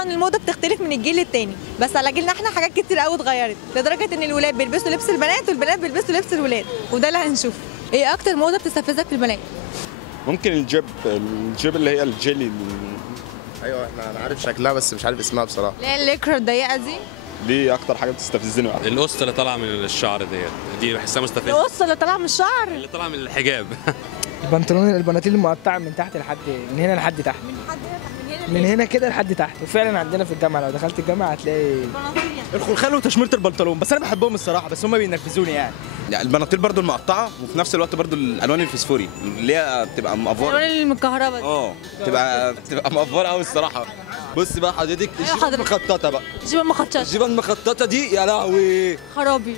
طبعا الموضه بتختلف من الجيل للتاني، بس على جيلنا احنا حاجات كتير قوي اتغيرت لدرجه ان الولاد بيلبسوا لبس البنات والبنات بيلبسوا لبس الولاد، وده اللي هنشوفه. ايه اكتر موضه بتستفزك في البنات؟ ممكن الجيب اللي هي الجيلي. ايوه انا عارف شكلها بس مش عارف اسمها بصراحه. اللي هي الليكرا الضيقه دي اكتر حاجه بتستفزني. القصه اللي طالعه من الشعر دي بحسها مستفزه. القصه اللي طالعه من الشعر اللي طالعه من الحجاب. البناطيل المقطعه من تحت لحد من هنا لحد تحت، من هنا كده لحد تحت. وفعلا عندنا في الجامعه لو دخلت الجامعه هتلاقي الخلخال وتشميره البنطلون، بس انا بحبهم الصراحه، بس هم بينرفزوني يعني البناطيل برضو المقطعه وفي نفس الوقت برضو الالوان الفسفوري اللي هي بتبقى مقفوره، الالوان المكهربه دي بتبقى مقفوره قوي الصراحه. بص بقى حضرتك الجيبه المخططه بقى، الجيبه المخططه، الجيبه المخططه دي يا لهوي خرابي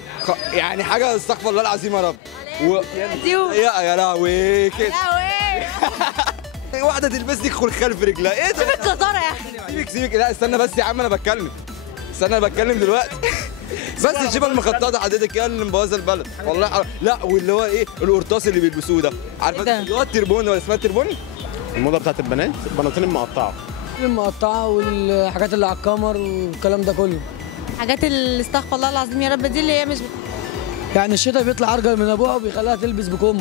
يعني حاجه استغفر الله العظيم يا رب. يا لهوي كده واحده تلبس لك خلخال في رجلها، ايه ده؟ شوف الجزاره يا اخي. سيبك لا استنى بس يا عم انا بتكلم، استنى انا بتكلم دلوقتي. بس الجيبه المخططه حضرتك هي اللي مبوظه البلد والله. لا واللي هو ايه القرطاس اللي بيلبسوه ده، عارفه اللي هو التربوني ولا اسمها التربوني؟ الموضه بتاعت البنات البناطيل المقطعه، والحاجات اللي على الكمر والكلام ده كله. حاجات اللي استغفر الله العظيم يا رب دي اللي هي مش يعني الشتا بيطلع ارجل من ابوها وبيخليها تلبس بكم.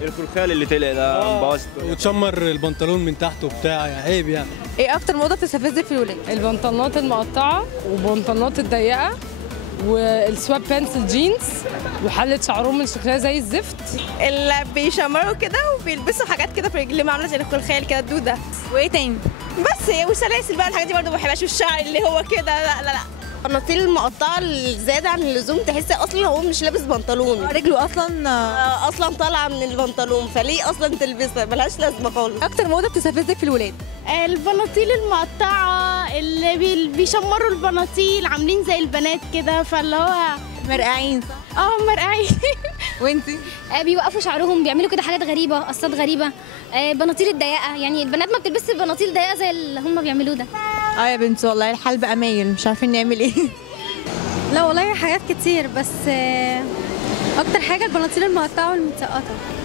الخلخال اللي طلع ده مبوظ، وتشمر البنطلون من تحت وبتاع، عيب يعني. ايه اكتر موضه بتستفزك في الولاد؟ البنطلونات المقطعه والبنطلونات الضيقه والسواب بانس الجينز وحله شعرهم من شكلها زي الزفت. اللي بيشمروا كده وبيلبسوا حاجات كده في رجلهم عامله زي الخلخال كده الدوده. وايه تاني؟ بس والسلاسل بقى الحاجات دي برضه ما بحبهاش، والشعر اللي هو كده لا البناطيل المقطعه الزياده عن اللزوم تحس اصلا هو مش لابس بنطلون، رجله اصلا طالعه من البنطلون، فليه اصلا تلبسها؟ ملهاش لازمه خالص. اكتر موضه بتستفزك في الولاد؟ البناطيل المقطعه اللي بيشمروا البناطيل عاملين زي البنات كده، فاللي هو مرقعين صح؟ مرقعين. وانتي؟ بيوقفوا شعرهم، بيعملوا كده حاجات غريبه، قصات غريبه. بناطيل الضيقه، يعني البنات ما بتلبسش بناطيل ضيقه زي اللي هم بيعملوه ده. يا بنت والله الحال بقى مايل، مش عارفين نعمل ايه. لا والله حاجات كتير، بس اكتر حاجه البناطيل المقطعه والمتسقطه.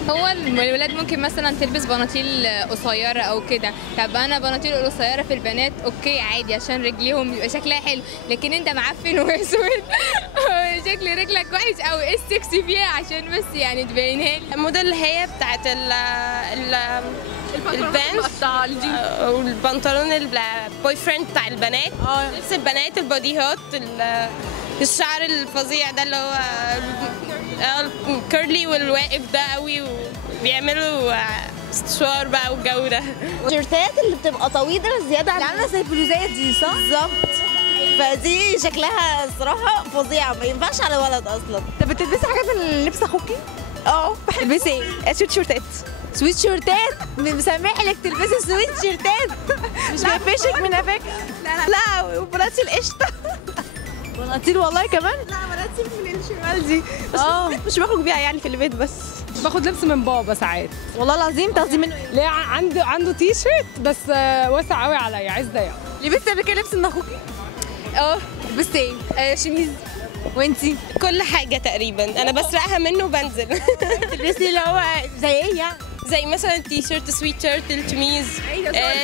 هو الولاد ممكن مثلا تلبس بناطيل قصيره او كده، طب انا بناطيل قصيره في البنات اوكي عادي عشان رجليهم يبقى شكلها حلو، لكن انت معفن واسود شكل رجلك وحش، او ايه السكسي فيها عشان بس يعني تبينها لي. الموديل اللي هي بتاعت البانس والبنطلون البوي فريند بتاع البنات، لبس البنات البوديهات، الشعر الفظيع ده اللي هو الكيرلي والواقف ده قوي، وبيعملوا استشوار بقى والجو ده. التيشيرتات اللي بتبقى طويله زياده اللي عامله زي البلوزات دي صح؟ بالظبط، فدي شكلها الصراحه فظيعه، ما ينفعش على ولد اصلا. طب بتلبسي حاجات من لبس اخوكي؟ بحب ايه؟ سويت شورتات. سويت شورتات؟ مسامح لك تلبسي سويت شورتات؟ مش بيقفشك من قفاك؟ لا وبناطيل قشطه. بناطيل والله كمان؟ لا بناطيل من الشمال دي، مش بخرج بيها يعني في البيت، بس باخد لبس من بابا ساعات. والله العظيم تاخدي منه ايه؟ ليه عنده تي شيرت بس واسع قوي عليا، عايز ضيق. لبستي قبل كده لبس من اخوكي؟ لبستي ايه؟ شميز. وانتي؟ كل حاجه تقريبا، انا بسرقها منه وبنزل. تلبسي اللي هو زي ايه يعني؟ زي مثلا تي شيرت، سويت شيرت، الشميز.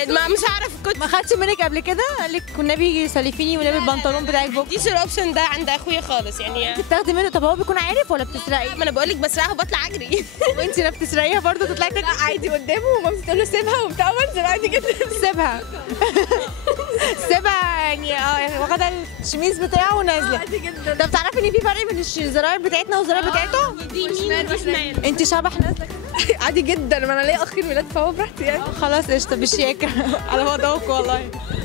ما مش عارف، كنت ما خدش منك قبل كده؟ قال لك والنبي سلفيني والنبي البنطلون بتاعك بكره؟ ديش الاوبشن ده عند اخويا خالص يعني. انت بتاخدي منه؟ طب هو بيكون عارف ولا بتسرقي؟ ما انا بقول لك بسرقها وبطلع اجري. وانتي لا بتسرقيها برضه تطلعي تجري؟ عادي قدامه ومامتي تقول له سيبها وبتاع، بنزل عادي جدا. سيبها سيبها يعني واخده الشميز بتاعه ونازله عادي جدا. طب تعرفي ان في فرق بين الزراير بتاعتنا والزراير بتاعته؟ دي يمين ودي شمال. انت شبح نازله كده؟ عادي جدا، ما انا ليا اخ الولاد فهو براحتي يعني. خلاص قشطه بالشياكه على وضعك والله.